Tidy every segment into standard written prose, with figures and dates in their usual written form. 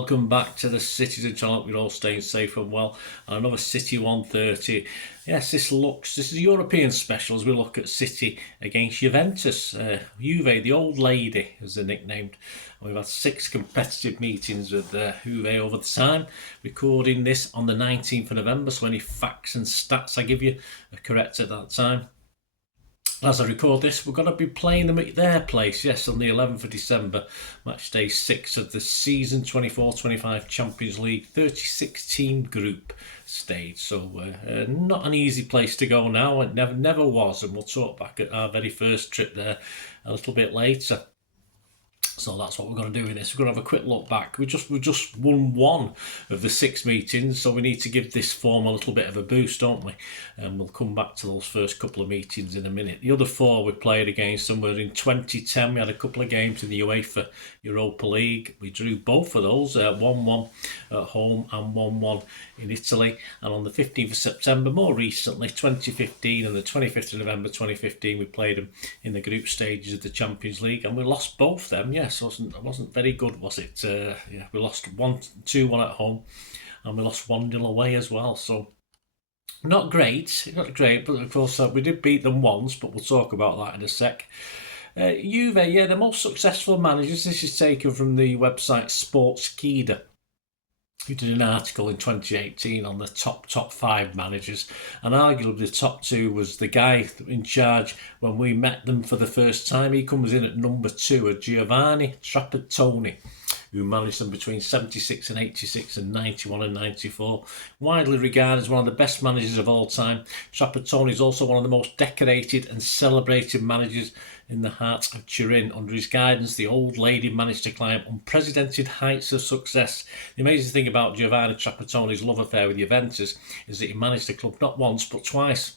welcome back to the Citizen channel. We're all staying safe and well. And another CITY130. Yes, this is a European special as we look at City against Juventus. Juve, the old lady, as they're nicknamed. We've had 6 competitive meetings with Juve over the time. Recording this on the 19th of November, so any facts and stats I give you are correct at that time. As I record this, we're going to be playing them at their place, yes, on the 11th of December, match day 6 of the season 24-25 Champions League 36-team group stage. So not an easy place to go now, it never was, and we'll talk back at our very first trip there a little bit later. So that's what we're going to do in this. We're going to have a quick look back. We just won 1 of the 6 meetings, so we need to give this form a little bit of a boost, don't we? And we'll come back to those first couple of meetings in a minute. The other 4 we played against them were in 2010. We had a couple of games in the UEFA Europa League. We drew both of those, 1-1 at home and 1-1 in Italy. And on the 15th of September, more recently, 2015 and the 25th of November 2015, we played them in the group stages of the Champions League, and we lost both them. Yes, it wasn't very good, was it? We lost 2-1 at home, and we lost 1-0 away as well. So not great, but of course we did beat them once. But we'll talk about that in a sec. Juve, the most successful managers. This is taken from the website Sportskeeda, who did an article in 2018 on the top 5 managers, and arguably the top 2 was the guy in charge when we met them for the first time. He comes in at number 2, Giovanni Trapattoni, who managed them between 76 and 86 and 91 and 94. Widely regarded as one of the best managers of all time, Trapattoni is also one of the most decorated and celebrated managers in the heart of Turin. Under his guidance, the old lady managed to climb unprecedented heights of success. The amazing thing about Giovanni Trapattoni's love affair with Juventus is that he managed the club not once but twice.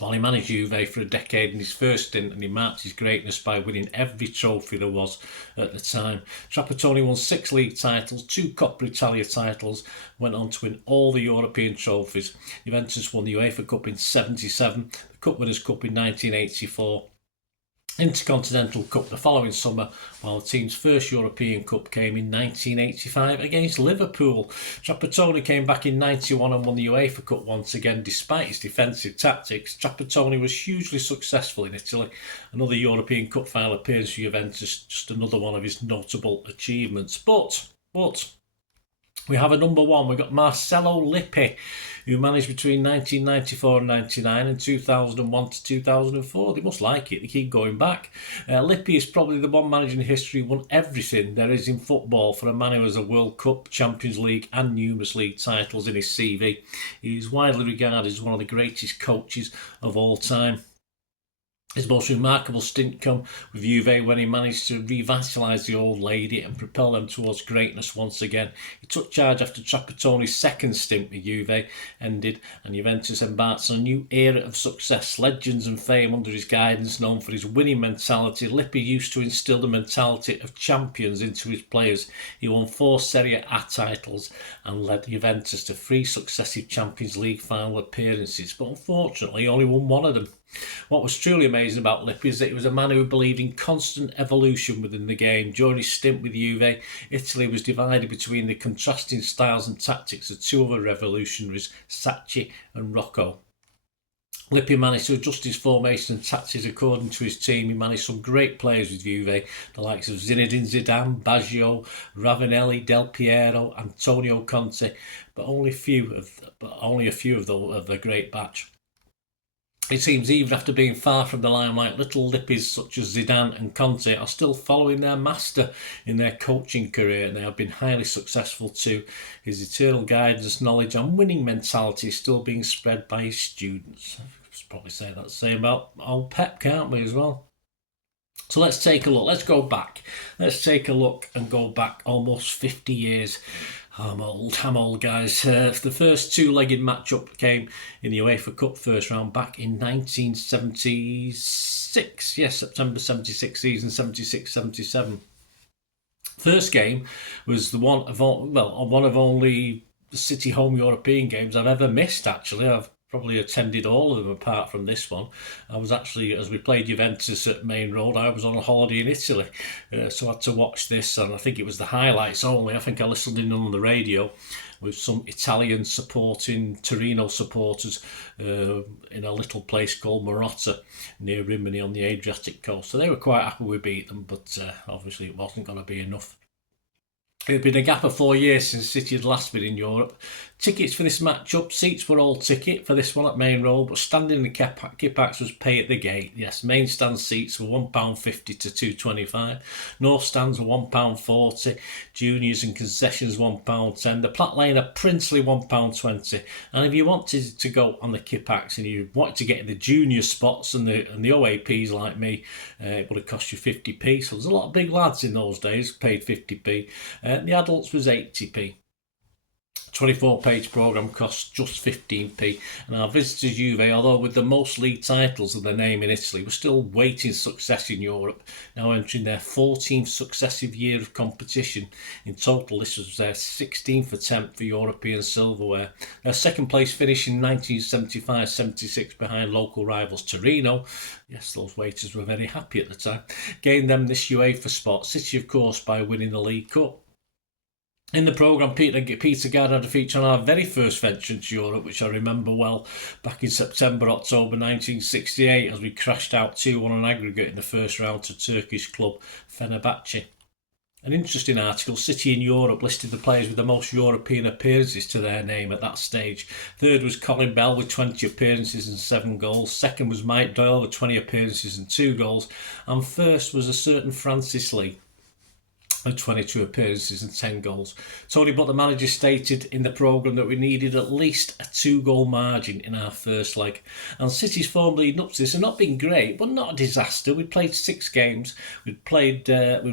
While he managed Juve for a decade in his first stint, and he marked his greatness by winning every trophy there was at the time. Trapattoni won 6 league titles, 2 Coppa Italia titles, went on to win all the European trophies. Juventus won the UEFA Cup in '77, the Cup Winners' Cup in 1984, Intercontinental Cup the following summer, while the team's first European Cup came in 1985 against Liverpool. Trapattoni came back in 91 and won the UEFA Cup once again. Despite his defensive tactics, Trapattoni was hugely successful in Italy. Another European Cup final appearance for Juventus, just another one of his notable achievements. But we have a number 1. We've got Marcello Lippi, who managed between 1994 and 99 and 2001 to 2004. They must like it. They keep going back. Lippi is probably the one manager in history who won everything there is in football for a man who has a World Cup, Champions League and numerous league titles in his CV. He is widely regarded as one of the greatest coaches of all time. His most remarkable stint come with Juve when he managed to revitalise the old lady and propel them towards greatness once again. He took charge after Trapattoni's second stint with Juve ended, and Juventus embarked on a new era of success, legends and fame under his guidance. Known for his winning mentality, Lippi used to instill the mentality of champions into his players. He won 4 Serie A titles and led Juventus to 3 successive Champions League final appearances, but unfortunately he only won 1 of them. What was truly amazing about Lippi is that he was a man who believed in constant evolution within the game. During his stint with Juve, Italy was divided between the contrasting styles and tactics of 2 other revolutionaries, Sacchi and Rocco. Lippi managed to adjust his formation and tactics according to his team. He managed some great players with Juve, the likes of Zinedine Zidane, Baggio, Ravanelli, Del Piero, Antonio Conte, but only a few of the great batch. It seems even after being far from the limelight, little Lippis such as Zidane and Conte are still following their master in their coaching career, and they have been highly successful too. His eternal guidance, knowledge and winning mentality is still being spread by his students. I could probably say that the same about old Pep, can't we, as well? So let's take a look. Let's go back. Let's take a look and go back almost 50 years. I'm old, guys. The first 2-legged matchup came in the UEFA Cup first round back in 1976. Yes, September 76 season, 76-77. First game was one of only the City home European games I've ever missed, actually. I've probably attended all of them apart from this one. I was actually, as we played Juventus at Main Road, I was on a holiday in Italy, so I had to watch this, and I think it was the highlights only. I think I listened in on the radio with some Italian supporting Torino supporters in a little place called Marotta near Rimini on the Adriatic coast. So they were quite happy we beat them, but obviously it wasn't going to be enough. It had been a gap of 4 years since City had last been in Europe. Tickets for this match-up, seats were all ticket for this one at Main Road, but standing in the Kippax was pay at the gate. Yes, main stand seats were £1.50 to £2.25. North stands were £1.40. Juniors and concessions £1.10. The Platt Lane a princely £1.20. And if you wanted to go on the Kippax and you wanted to get in the junior spots and the OAPs like me, it would have cost you 50p. So there's a lot of big lads in those days paid 50p. The adults was 80p. 24-page programme costs just 15p, and our visitors Juve, although with the most league titles of their name in Italy, were still waiting success in Europe, now entering their 14th successive year of competition. In total, this was their 16th attempt for European silverware. Their second place finish in 1975-76 behind local rivals Torino. Yes, those waiters were very happy at the time. Gained them this UEFA spot. City, of course, by winning the League Cup. In the programme, Peter Gard had a feature on our very first venture into Europe, which I remember well, back in September-October 1968, as we crashed out 2-1 on aggregate in the first round to Turkish club Fenerbahce. An interesting article, City in Europe listed the players with the most European appearances to their name at that stage. Third was Colin Bell with 20 appearances and 7 goals. Second was Mike Doyle with 20 appearances and 2 goals. And first was a certain Francis Lee with 22 appearances and 10 goals. Tony Butt, the manager, stated in the programme that we needed at least a 2-goal margin in our first leg. And City's form leading up to this had not been great, but not a disaster. We'd played 6 games. we'd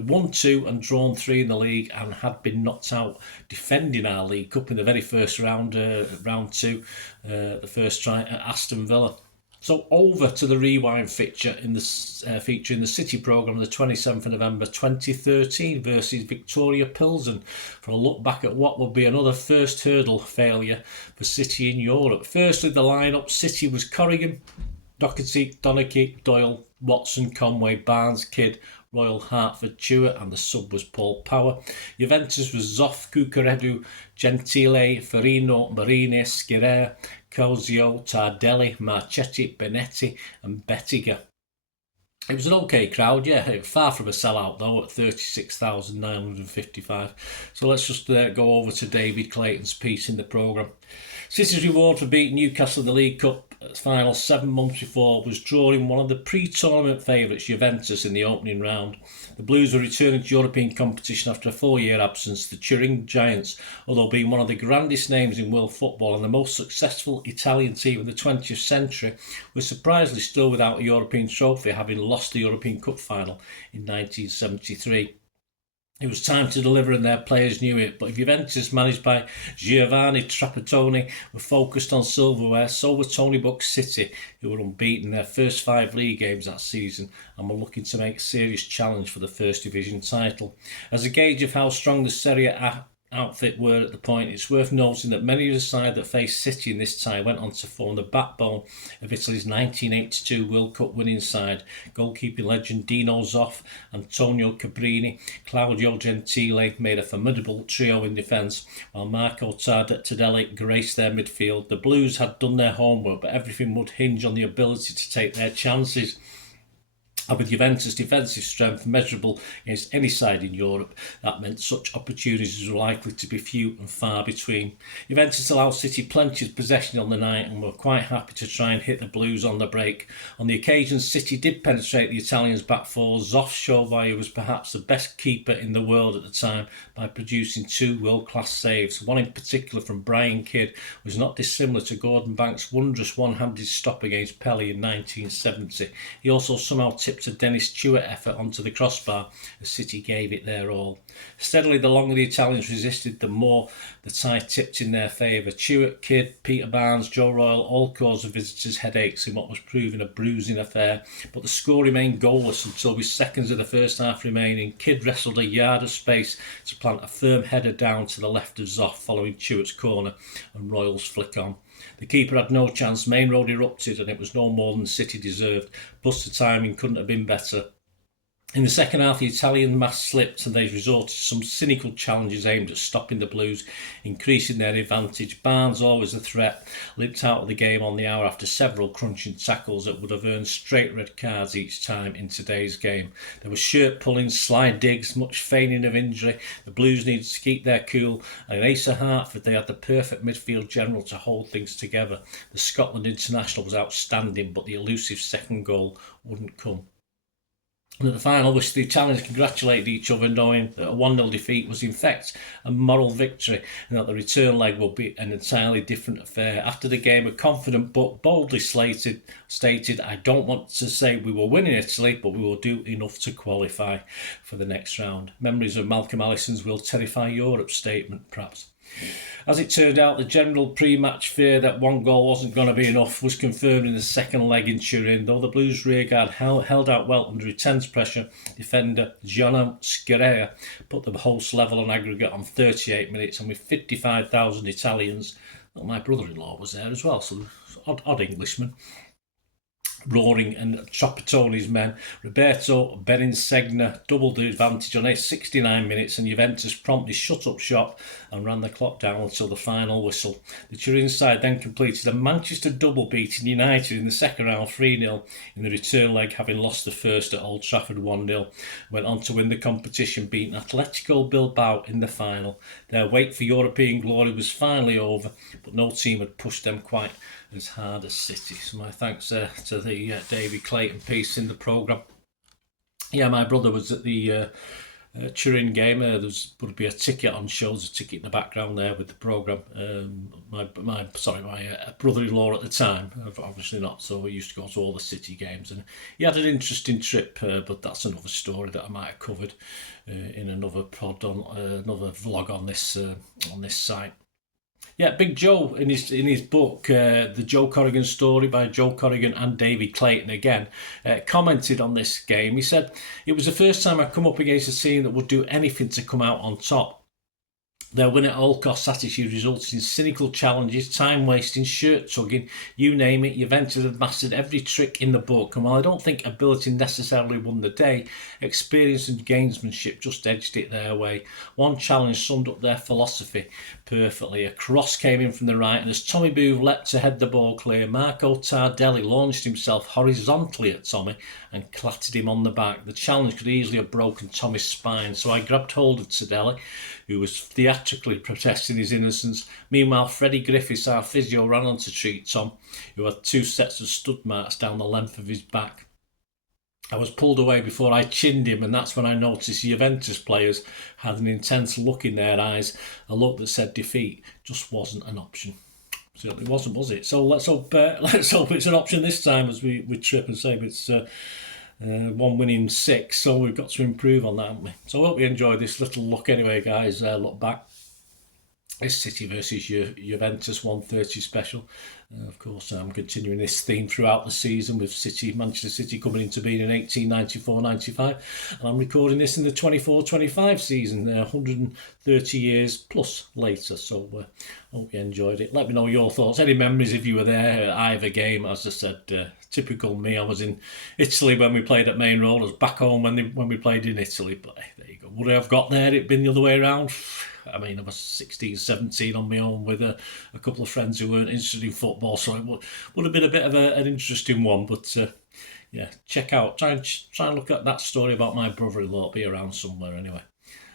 won 2 and drawn 3 in the league, and had been knocked out defending our League Cup in the very first round, round 2, the first try at Aston Villa. So over to the rewind feature in the City programme on the 27th of November 2013 versus Victoria Pilsen for a look back at what would be another first hurdle failure for City in Europe. Firstly, the lineup. City was Corrigan, Doherty, Donachie, Doyle, Watson, Conway, Barnes, Kidd, Royal, Hartford, Stewart, and the sub was Paul Power. Juventus was Zoff, Cucurella, Gentile, Ferrino, Marini, Schirer, Cosio, Tardelli, Marchetti, Benetti and Bettiger. It was an okay crowd, yeah, far from a sellout though at 36,955. So let's just go over to David Clayton's piece in the programme. City's reward for beating Newcastle in the League Cup final 7 months before was drawing one of the pre-tournament favourites, Juventus, in the opening round. The Blues were returning to European competition after a 4-year absence. The Turin Giants, although being one of the grandest names in world football and the most successful Italian team of the 20th century, were surprisingly still without a European trophy, having lost the European Cup final in 1973. It was time to deliver and their players knew it, but Juventus, managed by Giovanni Trapattoni, were focused on silverware. So were Tony Buck's City, who were unbeaten in their first 5 league games that season and were looking to make a serious challenge for the First Division title. As a gauge of how strong the Serie A outfit were at the point, it's worth noting that many of the side that faced City in this tie went on to form the backbone of Italy's 1982 World Cup winning side. Goalkeeping legend Dino Zoff, Antonio Cabrini, Claudio Gentile made a formidable trio in defence, while Marco Tardelli graced their midfield. The Blues had done their homework, but everything would hinge on the ability to take their chances. And with Juventus' defensive strength measurable against any side in Europe, that meant such opportunities were likely to be few and far between. Juventus allowed City plenty of possession on the night and were quite happy to try and hit the Blues on the break. On the occasion, City did penetrate the Italians' back four. Zoff showed why he was perhaps the best keeper in the world at the time by producing 2 world-class saves. One in particular from Brian Kidd was not dissimilar to Gordon Banks' wondrous one-handed stop against Pelé in 1970. He also somehow tipped a Dennis Stewart effort onto the crossbar as City gave it their all. Steadily, the longer the Italians resisted, the more the tie tipped in their favour. Stewart, Kidd, Peter Barnes, Joe Royle all caused the visitors headaches in what was proving a bruising affair, but the score remained goalless until with seconds of the first half remaining. Kidd wrestled a yard of space to plant a firm header down to the left of Zoff following Stewart's corner and Royle's flick on. The keeper had no chance, Main Road erupted and it was no more than City deserved, plus the timing couldn't have been better. In the second half, the Italian mask slipped and they resorted to some cynical challenges aimed at stopping the Blues, increasing their advantage. Barnes, always a threat, limped out of the game on the hour after several crunching tackles that would have earned straight red cards each time in today's game. There was shirt pulling, slide digs, much feigning of injury. The Blues needed to keep their cool, and in Asa Hartford they had the perfect midfield general to hold things together. The Scotland international was outstanding, but the elusive second goal wouldn't come. And at the final, which the Italians congratulated each other, knowing that a 1-0 defeat was in fact a moral victory and that the return leg will be an entirely different affair. After the game, a confident but boldly stated, I don't want to say we will win in Italy, but we will do enough to qualify for the next round. Memories of Malcolm Allison's "Will Terrify Europe" statement, perhaps. As it turned out, the general pre-match fear that one goal wasn't going to be enough was confirmed in the second leg in Turin. Though the Blues rearguard held out well under intense pressure, defender Gianna Scirea put the hosts level on aggregate on 38 minutes, and with 55,000 Italians, well, my brother-in-law was there as well, so odd Englishman, roaring, and Trapattoni's men, Roberto Beninsegna doubled the advantage on 69 minutes, and Juventus promptly shut up shop and ran the clock down until the final whistle. The Turin side then completed a Manchester double, beating United in the second round 3-0 in the return leg, having lost the first at Old Trafford 1-0. Went on to win the competition, beating Atletico Bilbao in the final. Their wait for European glory was finally over, but no team had pushed them quite as hard as City. So my thanks to the David Clayton piece in the programme. Yeah, my brother was at the Turin game. There would be a ticket on show. There's a ticket in the background there with the programme. My brother-in-law at the time, obviously not, so he used to go to all the City games, and he had an interesting trip, but that's another story that I might have covered in another pod on another vlog on this site. Yeah, Big Joe in his book, The Joe Corrigan Story by Joe Corrigan and David Clayton again, commented on this game. He said, "It was the first time I'd come up against a team that would do anything to come out on top. Their win at all costs attitude resulted in cynical challenges, time wasting, shirt tugging, you name it. Juventus had mastered every trick in the book, and while I don't think ability necessarily won the day, experience and gamesmanship just edged it their way. One challenge summed up their philosophy perfectly. A cross came in from the right, and as Tommy Booth leapt to head the ball clear, Marco Tardelli launched himself horizontally at Tommy and clattered him on the back. The challenge could easily have broken Tommy's spine, so I grabbed hold of Tardelli, who was theatrically protesting his innocence. Meanwhile, Freddie Griffiths, our physio, ran on to treat Tom, who had 2 sets of stud marks down the length of his back. I was pulled away before I chinned him, and that's when I noticed the Juventus players had an intense look in their eyes, a look that said defeat just wasn't an option." Certainly wasn't, was it? So let's hope it's an option this time, as we trip and say it's one win in 6, so we've got to improve on that, haven't we? So I hope you enjoyed this little look anyway, guys. Look back. It's City versus Juventus 130 special. Of course, I'm continuing this theme throughout the season with Manchester City coming into being in 1894-95, and I'm recording this in the 24-25 season, 130 years plus later. So hope you enjoyed it. Let me know your thoughts, any memories if you were there at either game. As I said, typical me. I was in Italy when we played at Main Road. I was back home when we played in Italy. But there you go. Would I have got there? It'd been the other way around. I mean, I was 16, 17 on my own with a couple of friends who weren't interested in football, so it would have been a bit of an interesting one. But yeah, check out, try and look at that story about my brother-in-law. It'll be around somewhere anyway,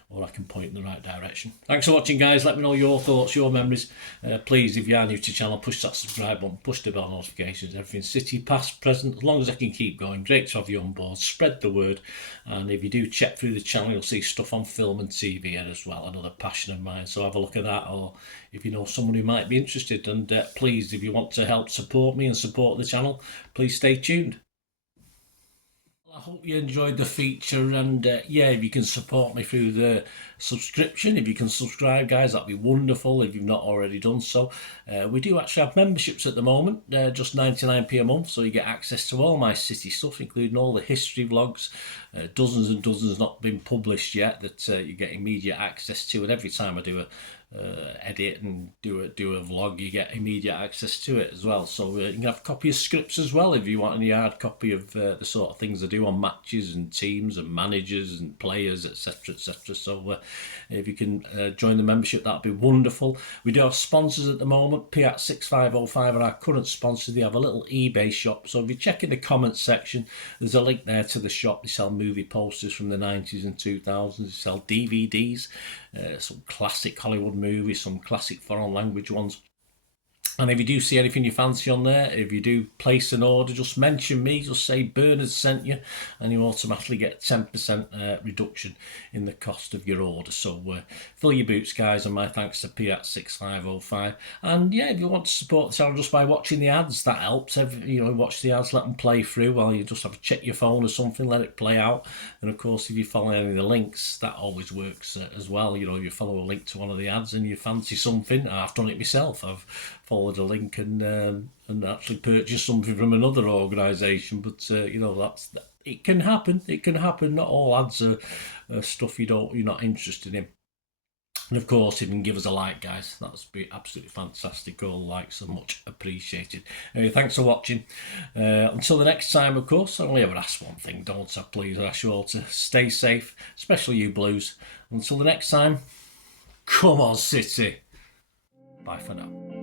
or I can point in the right direction. Thanks for watching, guys. Let me know your thoughts, your memories. Please, if you are new to the channel, push that subscribe button, push the bell notifications, everything City, past, present, as long as I can keep going. Great to have you on board. Spread the word. And if you do check through the channel, you'll see stuff on film and TV here as well, another passion of mine. So have a look at that, or if you know someone who might be interested. And please, if you want to help support me and support the channel, please stay tuned. I hope you enjoyed the feature, and yeah, if you can support me through the subscription, if you can subscribe, guys, that'd be wonderful if you've not already done so. We do actually have memberships at the moment, just 99p a month, so you get access to all my City stuff, including all the history vlogs, dozens and dozens not been published yet that you get immediate access to, and every time I do edit and do a vlog, you get immediate access to it as well. So you can have a copy of scripts as well if you want any hard copy of the sort of things I do on matches and teams and managers and players, etc, etc. So if you can join the membership, that'd be wonderful. We do have sponsors at the moment. CITY130 are our current sponsor. They have a little eBay shop, so if you check in the comments section, there's a link there to the shop. They sell movie posters from the 90s and 2000s. They sell DVDs, some classic Hollywood movies, some classic foreign language ones. And if you do see anything you fancy on there, if you do place an order, just mention me, just say Bernard sent you, and you automatically get 10% reduction in the cost of your order. So fill your boots, guys, and my thanks to Piat6505. And yeah, if you want to support the channel just by watching the ads, that helps. Watch the ads, let them play through while you just have to check your phone or something, let it play out. And of course, if you follow any of the links, that always works as well. If you follow a link to one of the ads and you fancy something, I've done it myself. I've followed a link and actually purchase something from another organisation. But it can happen. It can happen. Not all ads are stuff you're not interested in. And of course, if you can give us a like, guys, that would be absolutely fantastic. All likes are much appreciated. Anyway, thanks for watching. Until the next time, of course, I only ever ask one thing, don't I? Please, I ask you all to stay safe, especially you Blues. Until the next time, come on, City. Bye for now.